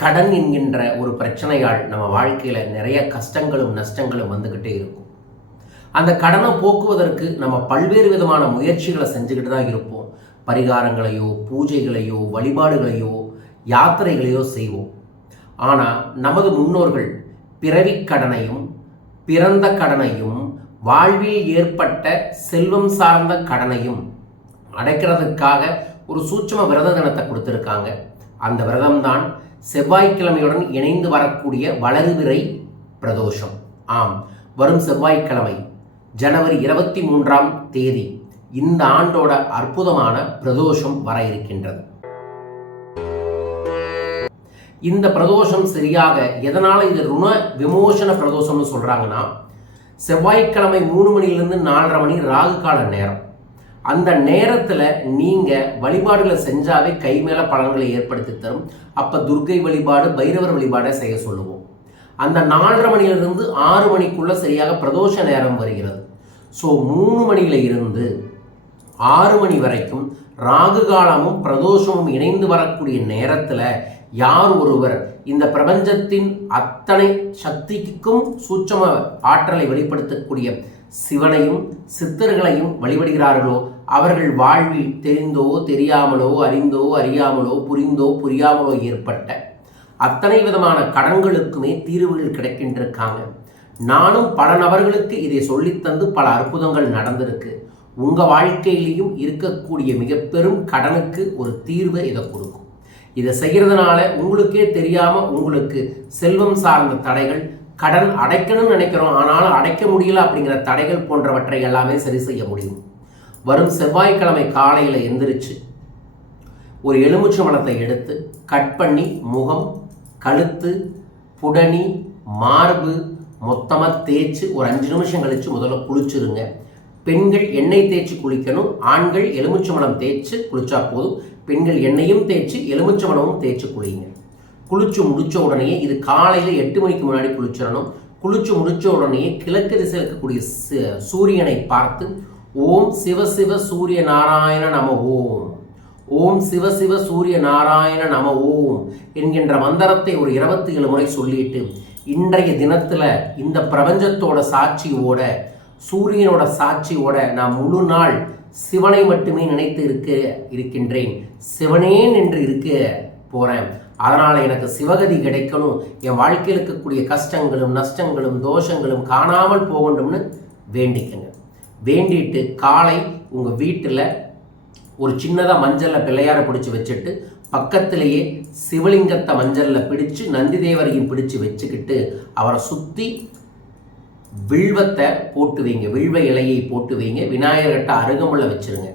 கடன் என்கின்ற ஒரு பிரச்சனையால் நம்ம வாழ்க்கையில் நிறைய கஷ்டங்களும் நஷ்டங்களும் வந்துக்கிட்டே இருக்கும். அந்த கடனை போக்குவதற்கு நம்ம பல்வேறு விதமான முயற்சிகளை செஞ்சுக்கிட்டு தான் இருப்போம். பரிகாரங்களையோ பூஜைகளையோ வழிபாடுகளையோ யாத்திரைகளையோ செய்வோம். ஆனால் நமது முன்னோர்கள் பிறவி கடனையும் பிறந்த கடனையும் வாழ்வில் ஏற்பட்ட செல்வம் சார்ந்த கடனையும் அடைக்கிறதுக்காக ஒரு சூட்சம விரத தினத்தை கொடுத்துருக்காங்க. அந்த விரதம்தான் செவ்வாய்க்கிழமையுடன் இணைந்து வரக்கூடிய வளர்விரை பிரதோஷம். ஆம் வரும் செவ்வாய்க்கிழமை ஜனவரி இருபத்தி மூன்றாம் தேதி இந்த ஆண்டோட அற்புதமான பிரதோஷம் வர இருக்கின்றது. இந்த பிரதோஷம் சரியாக எதனால இது ருண விமோசன பிரதோஷம்னு சொல்றாங்கன்னா செவ்வாய்க்கிழமை மூணு மணிலிருந்து நாலரை மணி ராகு கால நேரம். அந்த நேரத்தில் நீங்கள் வழிபாடுகளை செஞ்சாவே கை மேலே பலன்களை ஏற்படுத்தி தரும். அப்போ துர்க்கை வழிபாடு பைரவர் வழிபாடை செய்ய சொல்லுவோம். அந்த நாலரை மணியிலிருந்து ஆறு மணிக்குள்ளே சரியாக பிரதோஷ நேரம் வருகிறது. ஸோ மூணு மணியில் இருந்து ஆறு மணி வரைக்கும் ராகு காலமும் பிரதோஷமும் இணைந்து வரக்கூடிய நேரத்தில் யார் ஒருவர் இந்த பிரபஞ்சத்தின் அத்தனை சக்திக்கும் சூட்சம ஆற்றலை வெளிப்படுத்தக்கூடிய சிவனையும் சித்தர்களையும் வழிபடுகிறார்களோ அவர்கள் வாழ்வில் தெரிந்தோ தெரியாமலோ அறிந்தோ அறியாமலோ புரிந்தோ புரியாமலோ ஏற்பட்ட அத்தனை விதமான கடன்களுக்குமே தீர்வுகள் கிடைக்கின்றிருக்காங்க. நானும் பல நபர்களுக்கு இதை சொல்லித்தந்து பல அற்புதங்கள் நடந்திருக்கு. உங்கள் வாழ்க்கையிலையும் இருக்கக்கூடிய மிக பெரும் கடனுக்கு ஒரு தீர்வை இதை கொடுக்கும். இதை செய்கிறதுனால உங்களுக்கே தெரியாமல் உங்களுக்கு செல்வம் சார்ந்த தடைகள் கடன் அடைக்கணும்னு நினைக்கிறோம். ஆனாலும் அடைக்க முடியல அப்படிங்கிற தடைகள் போன்றவற்றை எல்லாமே சரி செய்ய முடியும். வரும் செவ்வாய்க்கிழமை காலையில் எந்திரிச்சு ஒரு எலுமிச்சை மலத்தை எடுத்து கட் பண்ணி முகம் கழுத்து புடனி மார்பு மொத்தமாக தேய்ச்சி ஒரு அஞ்சு நிமிஷம் கழித்து முதல்ல குளிச்சிருங்க. பெண்கள் எண்ணெய் தேய்ச்சி குளிக்கணும். ஆண்கள் எலுமிச்சம்பழம் தேய்ச்சி குளிச்சா போதும். பெண்கள் எண்ணெயும் தேய்ச்சி எலுமிச்சம்பழமும் தேய்ச்சி குளிங்க. குளிச்சு முடித்த உடனே இது காலையில் எட்டு மணிக்கு முன்னாடி குளிச்சிடணும். குளிச்சு முடித்த உடனே கிழக்கு திசை இருக்கக்கூடிய சூரியனை பார்த்து ஓம் சிவ சிவ சூரிய நாராயண நம ஓம். ஓம் சிவ சிவ சூரிய நாராயண நம ஓம் என்கின்ற மந்திரத்தை ஒரு இருபத்தி ஏழு முறை சொல்லிட்டு இன்றைய தினத்தில் இந்த பிரபஞ்சத்தோட சாட்சியோட சூரியனோட சாட்சியோட நான் முழு நாள் சிவனை மட்டுமே நினைத்து இருக்க இருக்கின்றேன். சிவனேன் என்று இருக்க போகிறேன் அதனால் எனக்கு சிவகதி கிடைக்கணும். என் வாழ்க்கையில் இருக்கக்கூடிய கஷ்டங்களும் நஷ்டங்களும் தோஷங்களும் காணாமல் போகணும்னு வேண்டிக்கங்க. வேண்டிட்டு காலை உங்கள் வீட்டில் ஒரு சின்னதாக மஞ்சளில் பிள்ளையாரை பிடிச்சி வச்சுட்டு பக்கத்திலேயே சிவலிங்கத்தை மஞ்சளில் பிடிச்சு நந்தி தேவரையும் பிடிச்சு வச்சுக்கிட்டு அவரை சுற்றி வில்வத்தை போட்டு வைங்க. வில்வ இலையை போட்டு வைங்க. விநாயகர்கிட்ட அருகமுள்ள வச்சிருங்க.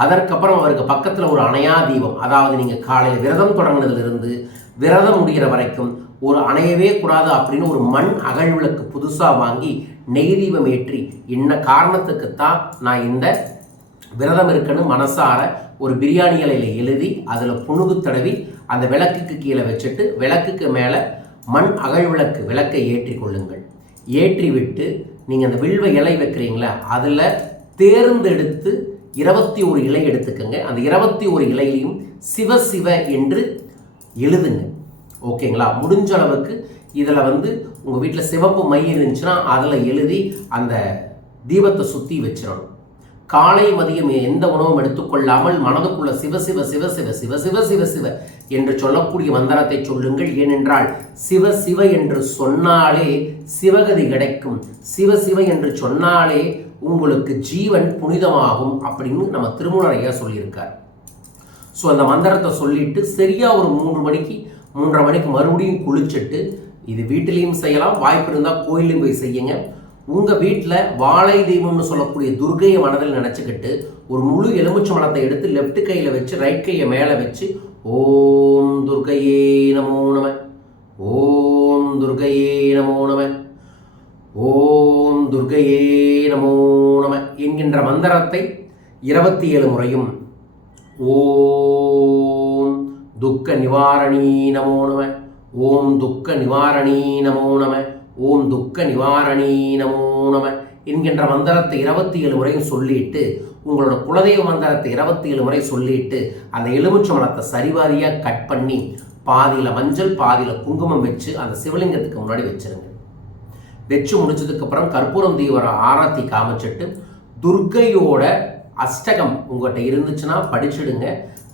அதற்கப்புறம் அவருக்கு பக்கத்தில் ஒரு அணையா தீபம் அதாவது நீங்கள் காலையில் விரதம் தொடங்கினதுலேருந்து விரதம் முடிகிற வரைக்கும் ஒரு அணையவே கூடாது அப்படின்னு ஒரு மண் அகழ் விளக்கு புதுசாக வாங்கி நெய் தீபம் ஏற்றி என்ன காரணத்துக்குத்தான் நான் இந்த விரதம் இருக்குன்னு மனசார ஒரு பிரியாணி இலையில் எழுதி அதில் புணுகு தடவி அந்த விளக்குக்கு கீழே வச்சுட்டு விளக்குக்கு மேலே மண் அகழ் விளக்கு விளக்கை ஏற்றி கொள்ளுங்கள் ஏற்றி விட்டு நீங்கள் அந்த வில்வ இலை வைக்கிறீங்களா அதில் தேர்ந்தெடுத்து இருபத்தி ஒரு இலை எடுத்துக்கோங்க அந்த இருபத்தி ஒரு இலையிலையும் சிவ சிவ என்று எழுதுங்க ஓகேங்களா முடிஞ்ச அளவுக்கு இதில் வந்து உங்கள் வீட்டில் சிவப்பு மை இருந்துச்சுன்னா அதில் எழுதி அந்த தீபத்தை சுற்றி வச்சிடணும் காலை மதியம் எந்த உணவும் எடுத்துக்கொள்ளாமல் மனதுக்குள்ள சிவ சிவ சிவ சிவ சிவ சிவ சிவ சிவ என்று சொல்லக்கூடிய மந்திரத்தை சொல்லுங்கள் ஏனென்றால் சிவ சிவ என்று சொன்னாலே சிவகதி கிடைக்கும் சிவ சிவ என்று சொன்னாலே உங்களுக்கு ஜீவன் புனிதமாகும் அப்படின்னு நம்ம திருமூலரையா சொல்லியிருக்கார். ஸோ அந்த மந்திரத்தை சொல்லிட்டு சரியாக ஒரு மூன்று மணிக்கு மூன்றரை மணிக்கு மறுபடியும் குளிச்சுட்டு இது வீட்டிலையும் செய்யலாம் வாய்ப்பு இருந்தால் கோயிலையும் போய் செய்யுங்க. உங்கள் வீட்டில் வாழை தெய்வம்னு சொல்லக்கூடிய துர்கையை மனதில் நினச்சிக்கிட்டு ஒரு முழு எலுமிச்சை மலத்தை எடுத்து லெஃப்ட் கையில் வச்சு ரைட் கையை மேலே வச்சு ஓம் துர்கையே நமோ நம ஓம் துர்கையே நமோ நம ஓம் துர்கையே நமோ என்கின்ற மந்திரத்தை இருபத்தி ஏழு முறையும் ஓம் துக்க நிவாரணி நமோ நம ஓம் துக்க நிவாரணி நமோ நம ஓம் துக்க நிவாரணி நமோ நம என்கின்ற மந்திரத்தை இருபத்தி ஏழு முறையும் சொல்லிட்டு உங்களோட குலதெய்வ மந்திரத்தை இருபத்தி ஏழு முறை சொல்லிட்டு அந்த எலுமிச்சை மலத்தை சரிவாரியாக கட் பண்ணி பாதியில் மஞ்சள் பாதியில் குங்குமம் வச்சு அந்த சிவலிங்கத்துக்கு முன்னாடி வச்சிருங்க. வச்சு முடிச்சதுக்கப்புறம் கற்பூரம் தீவிர ஆராத்தி காமிச்சிட்டு துர்க்கையோட அஷ்டகம் உங்கள்கிட்ட இருந்துச்சுன்னா படிச்சிடுங்க.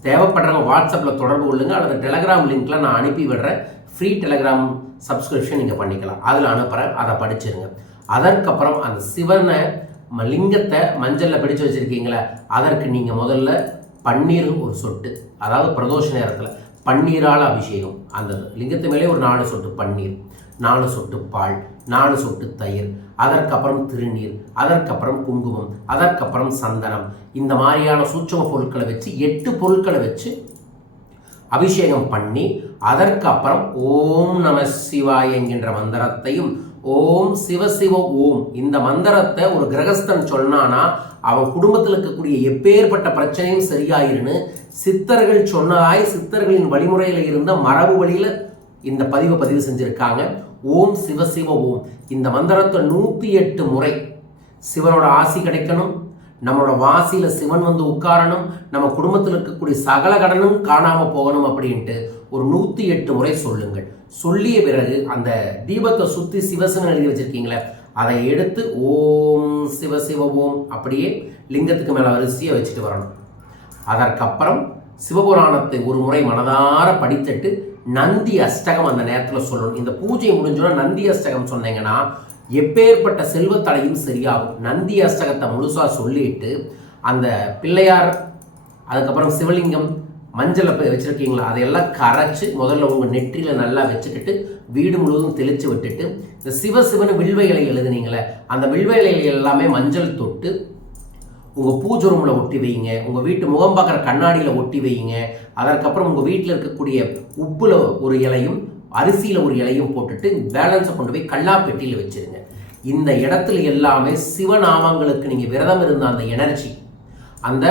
தேவைப்படுறவங்க வாட்ஸ்அப்பில் தொடர்பு கொள்ளுங்க. அல்லது டெலகிராம் லிங்க்கில் நான் அனுப்பி விடுறேன். ஃப்ரீ டெலகிராம் சப்ஸ்கிரிப்ஷன் நீங்கள் பண்ணிக்கலாம். அதில் அனுப்புகிறேன் அதை படிச்சிருங்க. அதற்கப்புறம் அந்த சிவனை லிங்கத்தை மஞ்சளில் பிடிச்சு வச்சுருக்கீங்களே அதற்கு நீங்கள் முதல்ல பன்னீர் ஒரு சொட்டு. அதாவது பிரதோஷ நேரத்தில் பன்னீரால் அபிஷேகம். அந்த லிங்கத்து மேலே ஒரு நாலு சொட்டு பன்னீர் நாலு சொட்டு பால் நாலு சொட்டு தயிர் அதற்கப்புறம் திருநீர் அதற்கப்புறம் குங்குமம் அதற்கப்புறம் சந்தனம். இந்த மாதிரியான சூட்சம பொருட்களை வச்சு எட்டு பொருட்களை வச்சு அபிஷேகம் பண்ணி அதற்கப்புறம் ஓம் நம சிவாய் என்கின்ற மந்திரத்தையும் ஓம் சிவ சிவ ஓம் இந்த மந்திரத்தை ஒரு கிரகஸ்தன் சொன்னானா அவன் குடும்பத்தில் இருக்கக்கூடிய எப்பேற்பட்ட பிரச்சனையும் சரியாயிருன்னு சித்தர்கள் சொன்னதாய் சித்தர்களின் வழிமுறையில் இருந்த மரபு வழியில் இந்த பதிவை பதிவு செஞ்சுருக்காங்க. ஓம் சிவ சிவ ஓம். இந்த மந்திரத்தை நூற்றி எட்டு முறை சிவனோட ஆசி கிடைக்கணும். நம்மளோட வாசியில் சிவன் வந்து உட்காரணும். நம்ம குடும்பத்தில் இருக்கக்கூடிய சகல கடனும் காணாமல் போகணும் அப்படின்ட்டு ஒரு நூற்றி எட்டு முறை சொல்லுங்கள். சொல்லிய பிறகு அந்த தீபத்தை சுற்றி சிவசிவன் எழுதி வச்சுருக்கீங்களே அதை எடுத்து ஓம் சிவ சிவ ஓம் அப்படியே லிங்கத்துக்கு மேலே வரிசையை வச்சுட்டு வரணும். அதற்கப்புறம் சிவபுராணத்தை ஒரு முறை மனதார படித்துட்டு நந்தி அஷ்டகம் அந்த நேரத்தில் சொல்லணும். இந்த பூஜை முடிஞ்சோன்னா நந்தி அஷ்டகம் சொன்னீங்கன்னா எப்பேற்பட்ட செல்வத்தடையும் சரியாகும். நந்தி அஷ்டகத்தை முழுசாக சொல்லிட்டு அந்த பிள்ளையார் அதுக்கப்புறம் சிவலிங்கம் மஞ்சளை போய் வச்சுருக்கீங்களா? அதையெல்லாம் கரைச்சி முதல்ல உங்கள் நெற்றியில் நல்லா வச்சுக்கிட்டு வீடு முழுவதும் தெளித்து விட்டுட்டு இந்த சிவ சிவன் வில்வ இலை எழுதுனீங்களே அந்த வில்வ இலைகள் எல்லாமே மஞ்சள் தொட்டு உங்கள் பூஜை ரூமில் ஒட்டி வைங்க உங்கள் வீட்டு முகம் பார்க்குற கண்ணாடியில் ஒட்டி வைங்க அதற்கப்புறம் உங்கள் வீட்டில் இருக்கக்கூடிய உப்பில் ஒரு இலையும் அரிசியில் ஒரு இலையும் போட்டுட்டு பேலன்ஸை கொண்டு போய் கல்லா பெட்டியில் வச்சிருங்க. இந்த இடத்துல எல்லாமே சிவநாமங்களுக்கு நீங்கள் விரதம் இருந்த அந்த எனர்ஜி அந்த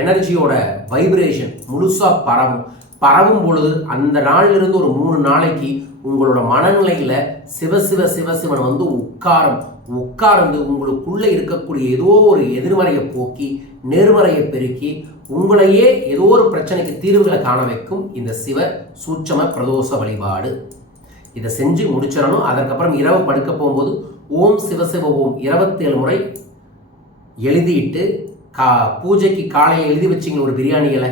எனர்ஜியோட வைப்ரேஷன் முழுசாக பரவும். பரவும் பொழுது அந்த நாளிலிருந்து ஒரு மூணு நாளைக்கு உங்களோட மனநிலையில் சிவ சிவ சிவசிவன் வந்து உட்காரம். உட்கார்ந்து உங்களுக்குள்ளே இருக்கக்கூடிய ஏதோ ஒரு எதிர்மறையை போக்கி நேர்மறையை பெருக்கி உங்களையே ஏதோ ஒரு பிரச்சனைக்கு தீர்வுகளை காண வைக்கும் இந்த சிவ சூட்சம பிரதோஷ வழிபாடு. இதை செஞ்சு முடிச்சிடணும். அதற்கப்புறம் இரவு படுக்க போகும்போது ஓம் சிவசிவ ஓம் இருபத்தேழு முறை எழுதிட்டு கா பூஜைக்கு காலையில் எழுதி வச்சிங்க ஒரு பிரியாணி இலை.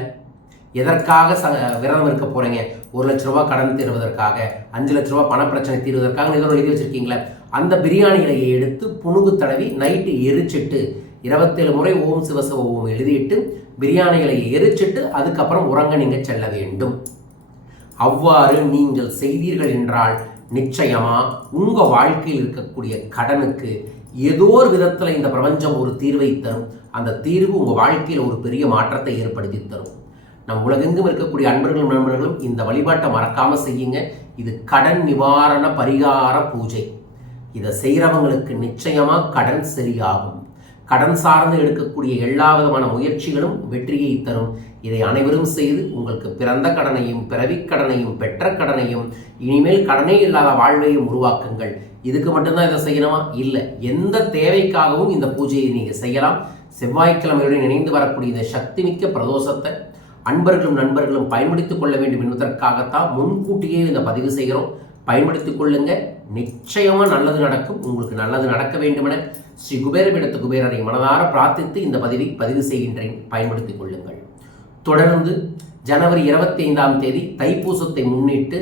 எதற்காக ச விரதம் இருக்க போகிறீங்க ஒரு லட்ச ரூபா கடன் தீர்வதற்காக அஞ்சு லட்ச ரூபா பணப்பிரச்சனை தீர்வதற்காக ஏதோ எழுதி வச்சிருக்கீங்களே அந்த பிரியாணி இலையை எடுத்து புணுகு தடவி நைட்டு எரிச்சிட்டு இருபத்தேழு முறை ஓம் சிவசிவ ஓம் எழுதிட்டு பிரியாணி இலையை எரிச்சிட்டு அதுக்கப்புறம் உறங்க நீங்கள் செல்ல வேண்டும். அவ்வாறு நீங்கள் செய்தீர்கள் என்றால் நிச்சயமா உங்க வாழ்க்கையில் இருக்கக்கூடிய கடனுக்கு ஏதோ ஒரு விதத்தில் இந்த பிரபஞ்சம் ஒரு தீர்வை தரும். அந்த தீர்வு உங்கள் வாழ்க்கையில் ஒரு பெரிய மாற்றத்தை ஏற்படுத்தி தரும். நம் உலகெங்கும் இருக்கக்கூடிய அன்பர்களும் நண்பர்களும் இந்த வழிபாட்டை மறக்காமல் செய்யுங்க. இது கடன் நிவாரண பரிகார பூஜை. இதை செய்கிறவங்களுக்கு நிச்சயமாக கடன் சரியாகும். கடன் சார்ந்து எடுக்கக்கூடிய எல்லா விதமான முயற்சிகளும் வெற்றியை தரும். இதை அனைவரும் செய்து உங்களுக்கு பிறந்த கடனையும் பிறவிக் கடனையும் பெற்ற கடனையும் இனிமேல் கடனே இல்லாத வாழ்வையும் உருவாக்குங்கள். இதுக்கு மட்டும்தான் இதை செய்யணுமா? இல்லை. எந்த தேவைக்காகவும் இந்த பூஜையை நீங்கள் செய்யலாம். செவ்வாய்க்கிழமையுடன் இணைந்து வரக்கூடிய இந்த சக்திமிக்க பிரதோஷத்தை அன்பர்களும் நண்பர்களும் பயன்படுத்திக் கொள்ள வேண்டும் என்பதற்காகத்தான் முன்கூட்டியே இந்த பதிவு செய்கிறோம். பயன்படுத்திக் கொள்ளுங்க. நிச்சயமா நல்லது நடக்கும். உங்களுக்கு நல்லது நடக்க வேண்டுமென ஸ்ரீ குபேரபிடத்து குபேரரை மனதார பிரார்த்தித்து இந்த பதிவை பதிவு செய்கின்றேன். பயன்படுத்திக் கொள்ளுங்கள். தொடர்ந்து ஜனவரி இருபத்தி ஐந்தாம் தேதி தைப்பூசத்தை முன்னிட்டு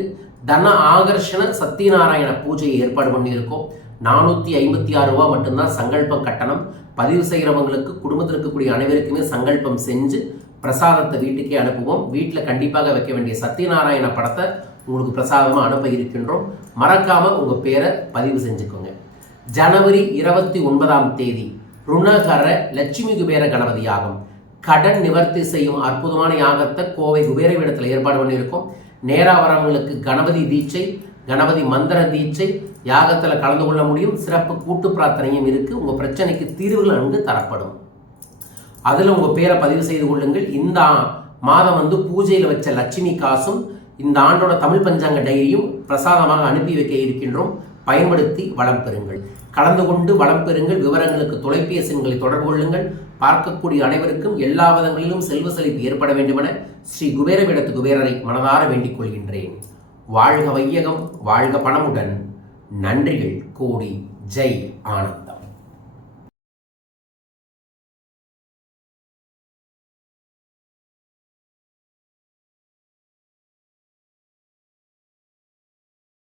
தன ஆகர்ஷண சத்தியநாராயண பூஜையை ஏற்பாடு பண்ணியிருக்கோம். நானூற்றி ஐம்பத்தி ஆறு ரூபா மட்டும்தான் சங்கல்பம் கட்டணம். பதிவு செய்கிறவங்களுக்கு குடும்பத்தில் இருக்கக்கூடிய அனைவருக்குமே சங்கல்பம் செஞ்சு பிரசாதத்தை வீட்டுக்கே அனுப்புவோம். வீட்டில் கண்டிப்பாக வைக்க வேண்டிய சத்யநாராயண படத்தை உங்களுக்கு பிரசாதமாக அனுப்ப இருக்கின்றோம். மறக்காமல் உங்கள் பேரை பதிவு செஞ்சுக்கோங்க. ஜனவரி இருபத்தி ஒன்பதாம் தேதி ருணகர லட்சுமி குபேர கணபதி யாகம். கடன் நிவர்த்தி செய்யும் அற்புதமான யாகத்தை கோவை குபேரவிடத்தில் ஏற்பாடு பண்ணியிருக்கோம். நேராக வரவங்களுக்கு கணபதி தீட்சை கணபதி மந்திர தீட்சை யாகத்தில் கலந்து கொள்ள முடியும். சிறப்பு கூட்டு பிரார்த்தனையும் இருக்குது உங்கள் பிரச்சனைக்கு தீர்வுகள் அங்கு தரப்படும். அதில் உங்கள் பேரை பதிவு செய்து கொள்ளுங்கள். இந்த மாதம் வந்து பூஜையில் வச்ச லட்சுமி காசும் இந்த ஆண்டோட தமிழ் பஞ்சாங்க டைரியும் பிரசாதமாக அனுப்பி வைக்க இருக்கின்றோம். பயன்படுத்தி வளம் பெறுங்கள். கலந்து கொண்டு வளம் பெறுங்கள். விவரங்களுக்கு தொலைபேசி எண்களை தொடர்பு கொள்ளுங்கள். பார்க்கக்கூடிய அனைவருக்கும் எல்லா விதங்களிலும் செல்வ செழிப்பு ஏற்பட வேண்டுமென ஸ்ரீ குபேரவிடத்து குபேரரை மனதார வேண்டிக் கொள்கின்றேன். வாழ்க வையகம் வாழ்க பணமுடன். நன்றிகள். கோடி ஜெய் ஆனந்தம்.